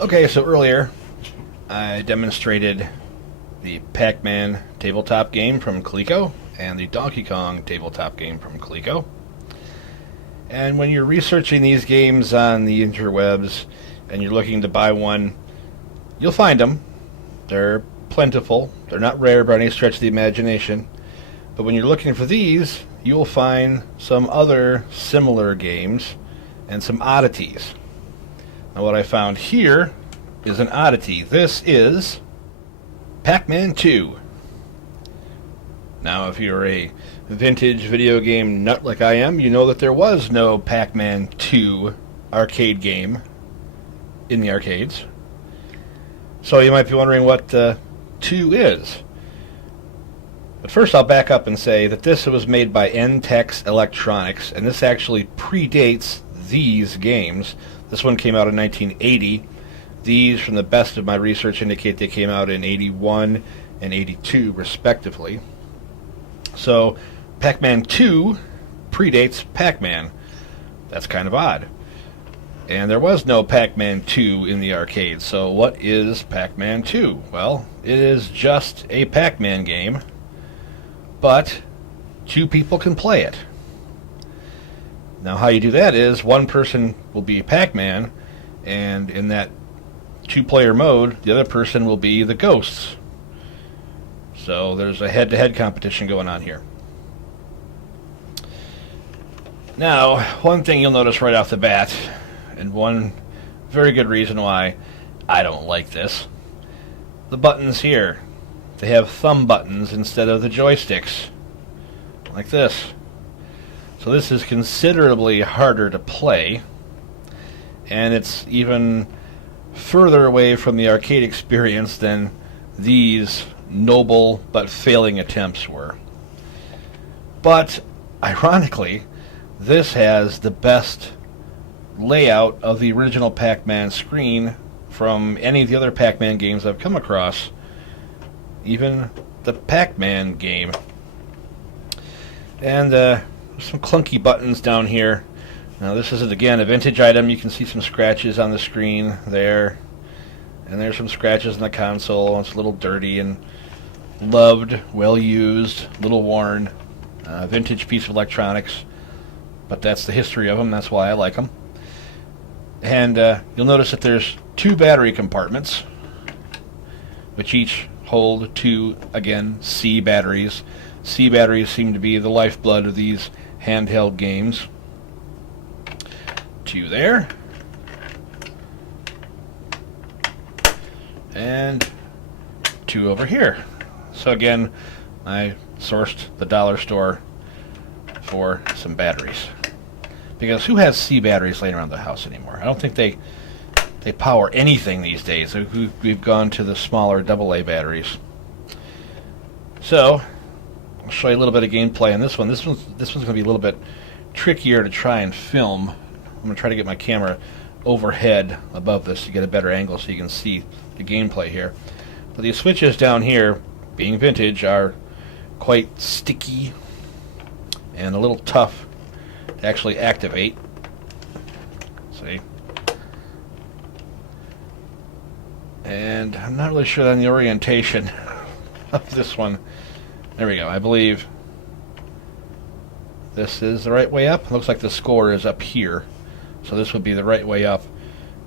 Okay, so earlier I demonstrated the Pac Man tabletop game from Coleco and the Donkey Kong tabletop game from Coleco. And when you're researching these games on the interwebs and you're looking to buy one, you'll find them. They're plentiful. They're not rare by any stretch of the imagination. But when you're looking for these, you'll find some other similar games and some oddities. Now what I found here is an oddity. This is Pac Man 2. Now if you're a vintage video game nut like I am, you know that there was no Pac Man 2 arcade game in the arcades. So you might be wondering what 2 is. But first I'll back up and say that this was made by N-Tex Electronics, and this actually predates these games. This one came out in 1980. These, from the best of my research, indicate they came out in 81 and 82, respectively. So, Pac Man 2 predates Pac Man. That's kind of odd. And there was no Pac Man 2 in the arcade, so what is Pac Man 2? Well, it is just a Pac Man game, but 2 people can play it. Now how you do that is one person will be Pac Man, and in that 2-player mode, the other person will be the ghosts. So there's a head-to-head competition going on here. Now, one thing you'll notice right off the bat, and one very good reason why I don't like this, the buttons here. They have thumb buttons instead of the joysticks, like this. So this is considerably harder to play, and it's even further away from the arcade experience than these noble but failing attempts were. But, ironically, this has the best layout of the original Pac Man screen from any of the other Pac Man games I've come across. Even the Pac Man game. And some clunky buttons down here. Now this is, again, a vintage item. You can see some scratches on the screen there. And there's some scratches on the console. It's a little dirty and loved, well used, a little worn. Vintage piece of electronics. But that's the history of them. That's why I like them. And you'll notice that there's 2 battery compartments, which each hold 2, again, C batteries. C batteries seem to be the lifeblood of these handheld games. 2 there. And 2 over here. So again, I sourced the dollar store for some batteries. Because who has C batteries laying around the house anymore? I don't think they power anything these days. We've gone to the smaller AA batteries. So, I'll show you a little bit of gameplay on this one. This one's going to be a little bit trickier to try and film. I'm going to try to get my camera overhead above this to get a better angle so you can see the gameplay here. But these switches down here, being vintage, are quite sticky and a little tough to actually activate. See? And I'm not really sure on the orientation of this one. There we go. I believe this is the right way up. Looks like the score is up here. So this would be the right way up.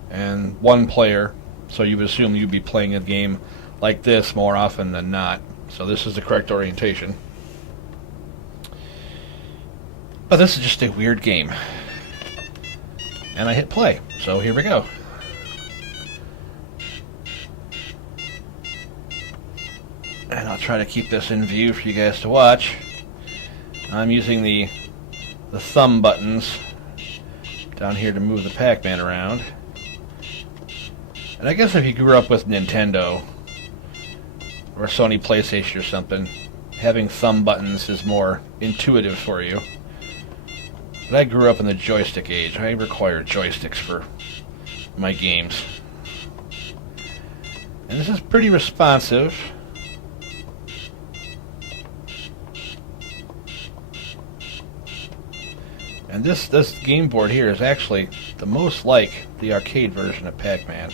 And 1 player. So you would assume you'd be playing a game like this more often than not. So this is the correct orientation. But this is just a weird game. And I hit play. So here we go. And I'll try to keep this in view for you guys to watch. I'm using the thumb buttons down here to move the Pac Man around. And I guess if you grew up with Nintendo or Sony PlayStation or something, having thumb buttons is more intuitive for you. But I grew up in the joystick age. I require joysticks for my games. And this is pretty responsive. And this game board here is actually the most like the arcade version of Pac Man.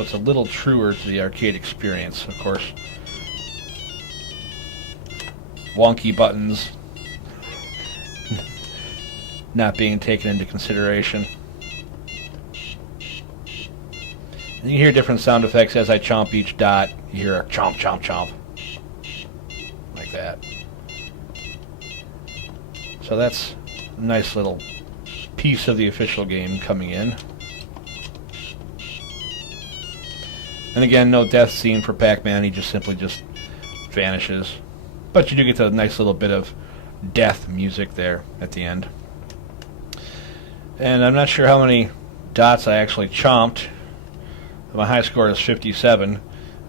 so it's a little truer to the arcade experience. Of course, wonky buttons not being taken into consideration. And you hear different sound effects as I chomp each dot. You hear a chomp, chomp, chomp. Like that. So that's a nice little piece of the official game coming in. And again, no death scene for Pac Man. He just simply vanishes. But you do get a nice little bit of death music there at the end. And I'm not sure how many dots I actually chomped. My high score is 57.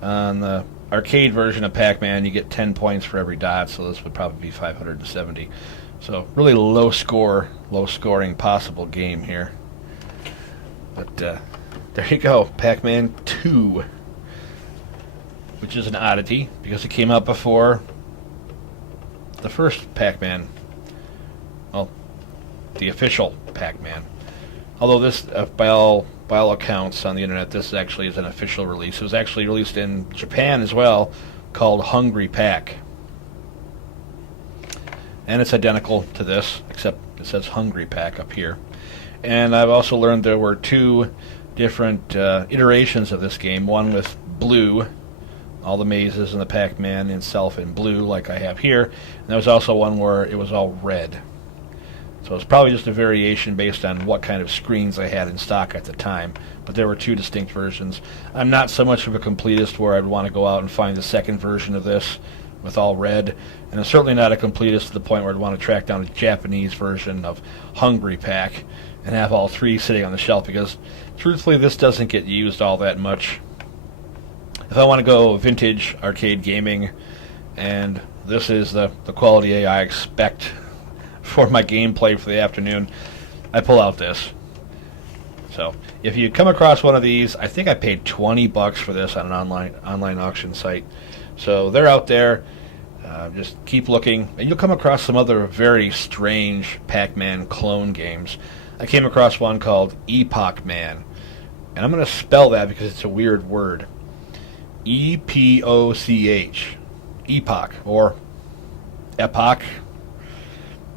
On the arcade version of Pac Man, you get 10 points for every dot, so this would probably be 570. So really low scoring possible game here. But there you go, Pac Man 2, which is an oddity because it came out before the first Pac Man. Well, the official Pac Man. Although this, by all accounts on the internet, this actually is an official release. It was actually released in Japan as well, called Hungry Pac. And it's identical to this, except it says Hungry Pac up here. And I've also learned there were two different iterations of this game. One with blue, all the mazes and the Pac-Man itself in blue, like I have here. And there was also one where it was all red. So it's probably just a variation based on what kind of screens I had in stock at the time. But there were two distinct versions. I'm not so much of a completist where I'd want to go out and find the second version of this with all red. And I'm certainly not a completist to the point where I'd want to track down a Japanese version of Hungry Pac and have all three sitting on the shelf, because truthfully this doesn't get used all that much. If I want to go vintage arcade gaming, and this is the quality I expect for my gameplay for the afternoon, I pull out this. So if you come across one of these, I think I paid $20 for this on an online auction site. So they're out there. Just keep looking, and you'll come across some other very strange Pac-Man clone games. I came across one called Pac Man, and I'm going to spell that because it's a weird word. E-P-O-C-H. Epoch, or epoch.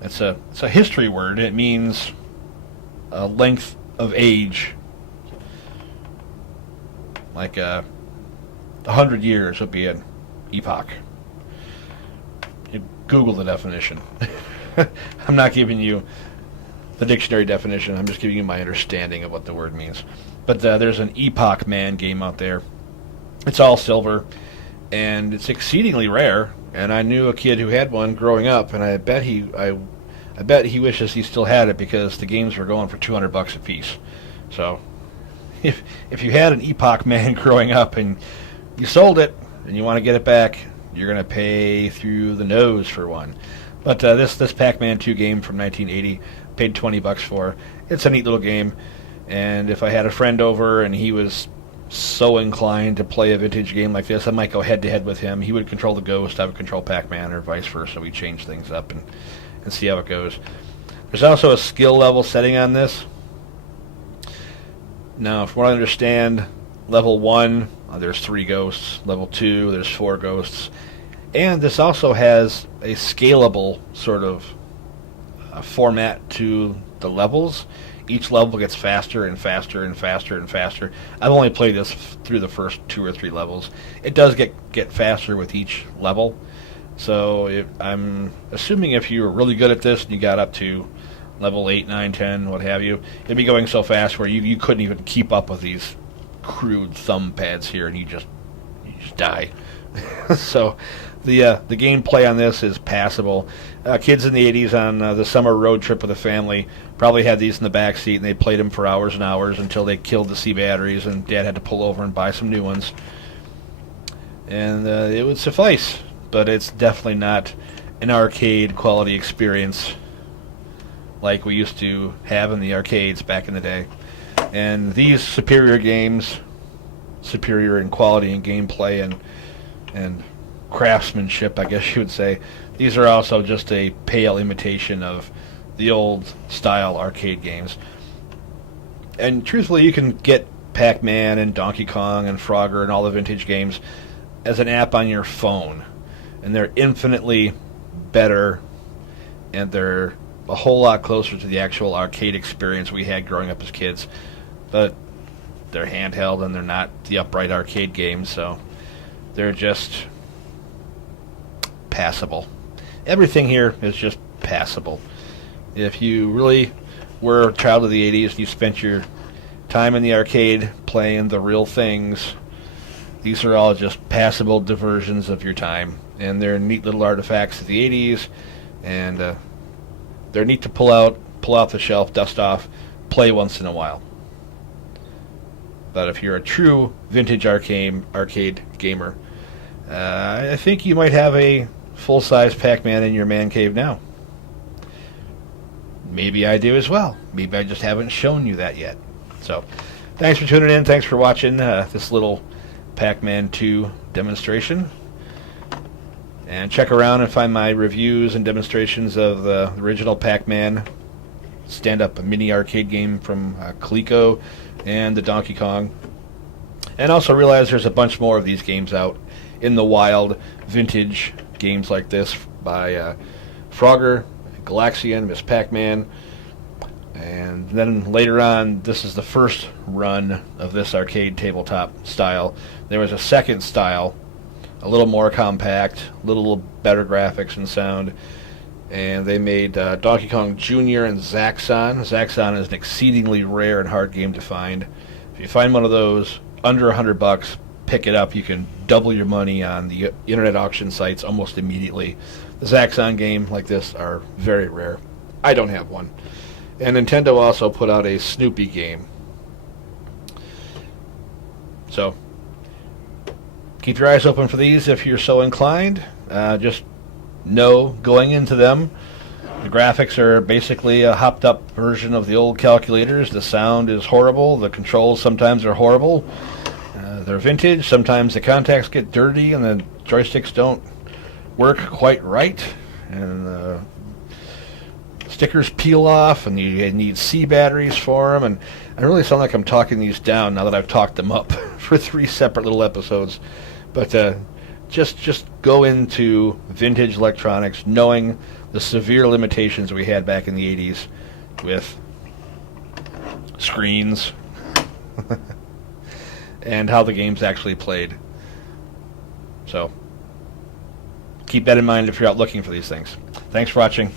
It's a history word. It means a length of age. Like 100 years would be an epoch. You Google the definition. I'm not giving you the dictionary definition. I'm just giving you my understanding of what the word means. But there's an Pac Man game out there. It's all silver, and it's exceedingly rare. And I knew a kid who had one growing up, and I bet he wishes he still had it, because the games were going for $200 a piece. So if you had an Pac Man growing up and you sold it and you want to get it back, you're going to pay through the nose for one. But this Pac Man 2 game from 1980, paid $20 for. It's a neat little game, and if I had a friend over and he was so inclined to play a vintage game like this, I might go head-to-head with him. He would control the Ghost, I would control Pac-Man, or vice versa. We change things up and see how it goes. There's also a skill level setting on this. Now, from what I understand, level 1, there's 3 ghosts. Level 2, there's 4 ghosts. And this also has a scalable sort of format to the levels. Each level gets faster and faster and faster and faster. I've only played this through the first 2 or 3 levels. It does get faster with each level. So I'm assuming if you were really good at this and you got up to level 8, 9, 10, what have you, it'd be going so fast where you couldn't even keep up with these crude thumb pads here, and you just die. So the gameplay on this is passable. Kids in the 80s on the summer road trip with a family probably had these in the back seat, and they played them for hours and hours until they killed the C batteries, and Dad had to pull over and buy some new ones. And it would suffice, but it's definitely not an arcade quality experience like we used to have in the arcades back in the day. And these superior games, superior in quality and gameplay and craftsmanship, I guess you would say, these are also just a pale imitation of the old style arcade games. And truthfully, you can get Pac Man and Donkey Kong and Frogger and all the vintage games as an app on your phone. And they're infinitely better, and they're a whole lot closer to the actual arcade experience we had growing up as kids. But they're handheld, and they're not the upright arcade games, so they're just passable. Everything here is just passable. If you really were a child of the 80s and you spent your time in the arcade playing the real things, these are all just passable diversions of your time. And they're neat little artifacts of the 80s, and they're neat to pull out the shelf, dust off, play once in a while. But if you're a true vintage arcade gamer, I think you might have a full-size Pac Man in your man cave now. Maybe I do as well. Maybe I just haven't shown you that yet. So, thanks for tuning in. Thanks for watching this little Pac Man 2 demonstration. And check around and find my reviews and demonstrations of the original Pac Man stand-up mini arcade game from Coleco and the Donkey Kong. And also realize there's a bunch more of these games out in the wild, vintage games like this by Frogger, Galaxian, Miss Pac-Man. And then later on, this is the first run of this arcade tabletop style. There was a second style, a little more compact, a little better graphics and sound. And they made Donkey Kong Jr. and Zaxxon. Zaxxon is an exceedingly rare and hard game to find. If you find one of those under $100, pick it up. You can double your money on the internet auction sites almost immediately. The Zaxxon game like this are very rare. I don't have one. And Nintendo also put out a Snoopy game. So, keep your eyes open for these if you're so inclined. Just know going into them, the graphics are basically a hopped up version of the old calculators. The sound is horrible. The controls sometimes are horrible. They're vintage. Sometimes the contacts get dirty and the joysticks don't work quite right. And stickers peel off, and you need C batteries for them. And I really sound like I'm talking these down now that I've talked them up for 3 separate little episodes. But just go into vintage electronics knowing the severe limitations we had back in the 80s with screens and how the games actually played. So keep that in mind if you're out looking for these things. Thanks for watching.